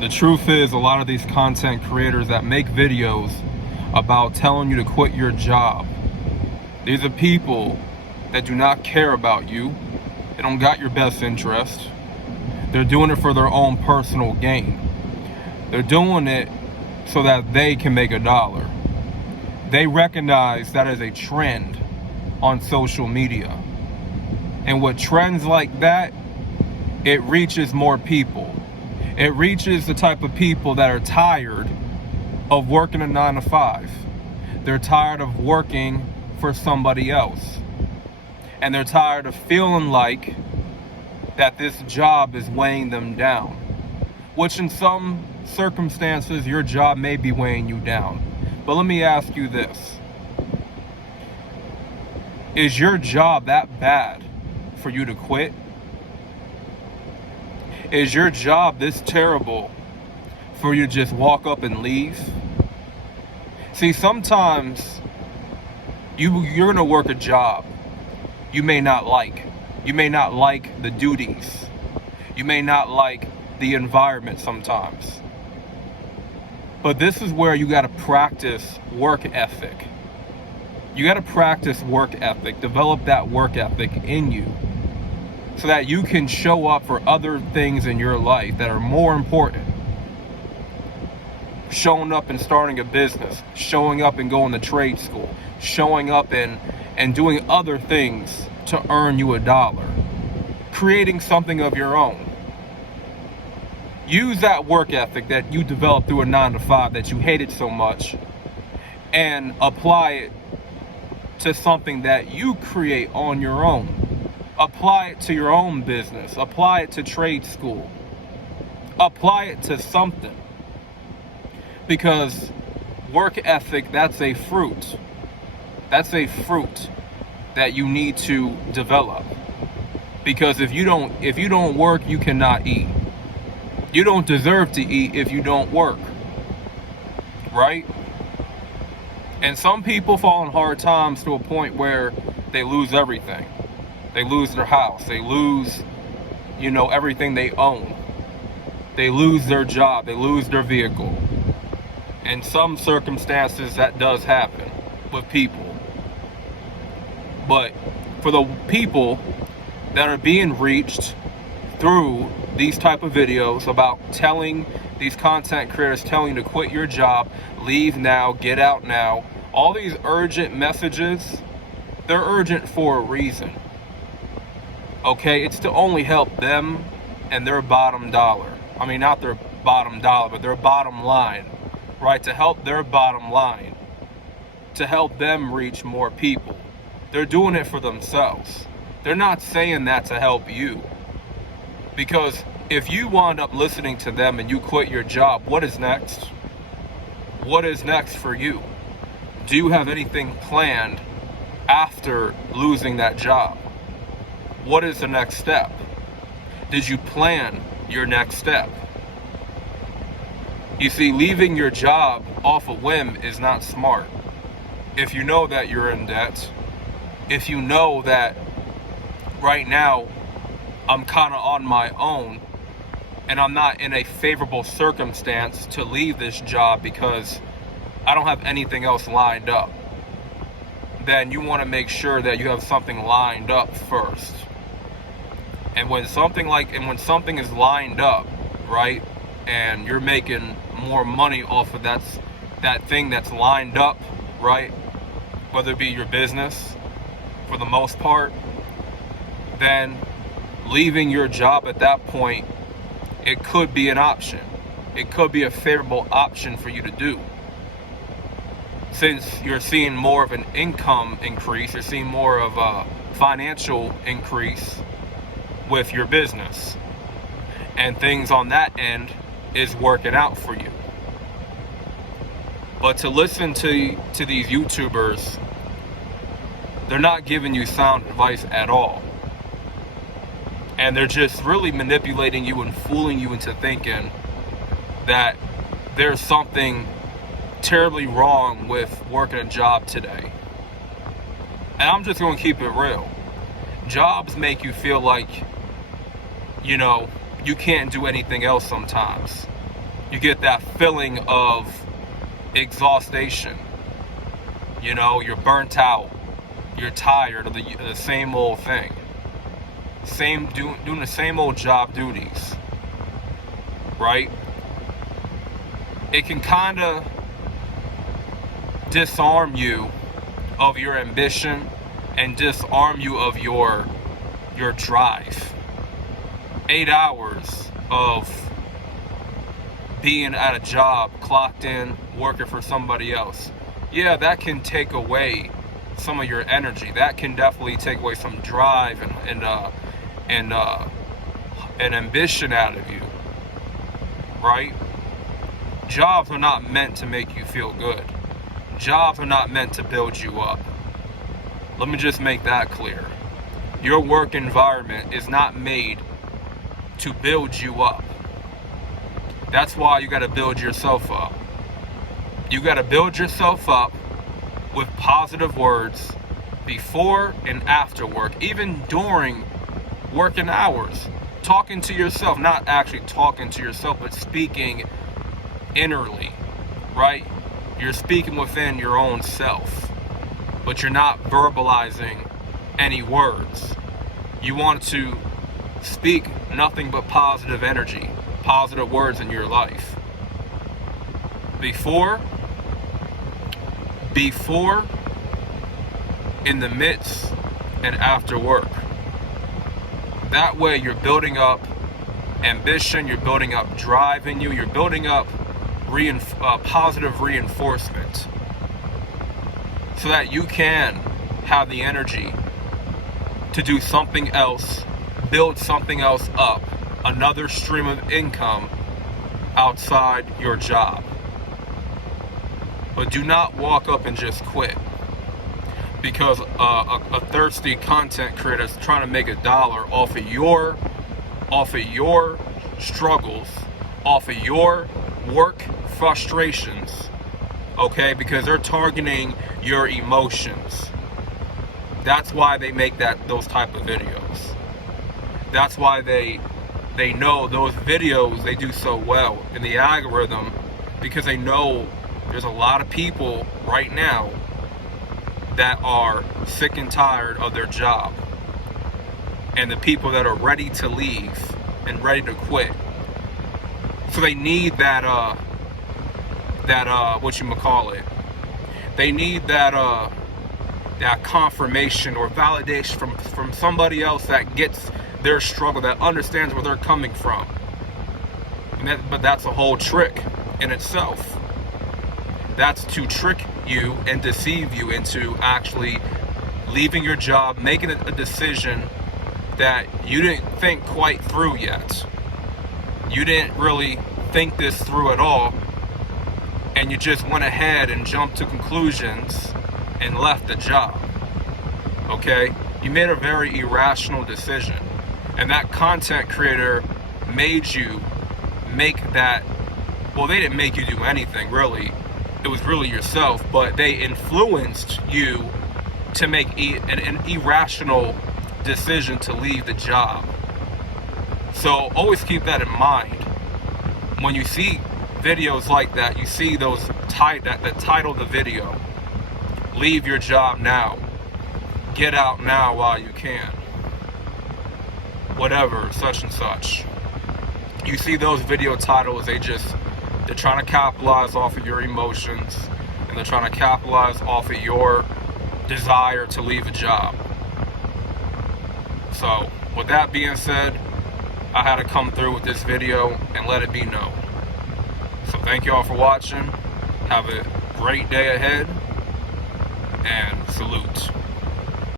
The truth is, a lot of these content creators that make videos about telling you to quit your job, these are people that do not care about you. They don't got your best interest. They're doing it for their own personal gain. They're doing it so that they can make a dollar. They recognize that as a trend on social media. And with trends like that, it reaches more people. It reaches the type of people that are tired of working a 9 to 5. They're tired of working for somebody else. And they're tired of feeling like that this job is weighing them down. Which in some circumstances, your job may be weighing you down. But let me ask you this. Is your job that bad for you to quit? Is your job this terrible for you to just walk up and leave? See, sometimes you're gonna work a job you may not like. You may not like the duties. You may not like the environment sometimes. But this is where you gotta practice work ethic. You gotta practice work ethic, develop that work ethic in you, so that you can show up for other things in your life that are more important. Showing up and starting a business, showing up and going to trade school, showing up and doing other things to earn you a dollar, creating something of your own. Use that work ethic that you developed through a 9 to 5 that you hated so much and apply it to something that you create on your own. Apply it to your own business. Apply it to trade school. Apply it to something. Because work ethic, that's a fruit. That's a fruit that you need to develop. Because if you don't work, you cannot eat. You don't deserve to eat if you don't work. Right? And some people fall in hard times to a point where they lose everything. They lose their house. They lose, everything they own. They lose their job. They lose their vehicle. In some circumstances, that does happen with people. But for the people that are being reached through these type of videos about telling these content creators, telling you to quit your job, leave now, get out now, all these urgent messages, they're urgent for a reason. Okay, it's to only help them and their bottom dollar. I mean, not their bottom dollar, but their bottom line, right? To help their bottom line, to help them reach more people. They're doing it for themselves. They're not saying that to help you. Because if you wind up listening to them and you quit your job, what is next? What is next for you? Do you have anything planned after losing that job? What is the next step? Did you plan your next step? You see, leaving your job off a whim is not smart. If you know that you're in debt, if you know that right now I'm kind of on my own and I'm not in a favorable circumstance to leave this job because I don't have anything else lined up, then you want to make sure that you have something lined up first. And when something is lined up, right, and you're making more money off of that thing that's lined up, right, whether it be your business, for the most part, then leaving your job at that point, it could be an option. It could be a favorable option for you to do. Since you're seeing more of an income increase, you're seeing more of a financial increase with your business, and things on that end is working out for you. But to listen to these YouTubers, they're not giving you sound advice at all. And they're just really manipulating you and fooling you into thinking that there's something terribly wrong with working a job today. And I'm just going to keep it real. Jobs make you feel like, you can't do anything else sometimes. You get that feeling of exhaustion. You know, you're burnt out. You're tired of the same old thing. Doing the same old job duties. Right? It can kind of disarm you of your ambition and disarm you of your drive. 8 hours of being at a job, clocked in, working for somebody else. Yeah, that can take away some of your energy. That can definitely take away some drive and ambition out of you. Right? Jobs are not meant to make you feel good. Jobs are not meant to build you up. Let me just make that clear. Your work environment is not made to build you up. That's why you got to build yourself up. You got to build yourself up with positive words before and after work, even during working hours. Talking to yourself, not actually talking to yourself, but speaking innerly, right? You're speaking within your own self, but you're not verbalizing any words. You want to speak nothing but positive energy, positive words in your life. Before, in the midst, and after work. That way you're building up ambition, you're building up drive in you, you're building up positive reinforcement so that you can have the energy to do something else, build something else up, another stream of income outside your job. But do not walk up and just quit because a thirsty content creator is trying to make $1 off of your struggles, off of your work frustrations, okay? Because they're targeting your emotions. That's why they make those type of videos. That's why they know those videos, they do so well in the algorithm, because they know there's a lot of people right now that are sick and tired of their job, and the people that are ready to leave and ready to quit. So they need that they need that confirmation or validation from somebody else that gets their struggle, that understands where they're coming from. But that's a whole trick in itself. That's to trick you and deceive you into actually leaving your job, making a decision that you didn't think quite through yet. You didn't really think this through at all, and you just went ahead and jumped to conclusions and left the job. Okay? You made a very irrational decision, and that content creator made you make that. Well, they didn't make you do anything, really. It was really yourself, but they influenced you to make an irrational decision to leave the job. So always keep that in mind. When you see videos like that, you see those that title of the video, leave your job now, get out now while you can, whatever, such and such. You see those video titles, they're trying to capitalize off of your emotions, and they're trying to capitalize off of your desire to leave a job. So, with that being said, I had to come through with this video and let it be known. So thank you all for watching. Have a great day ahead, and salute.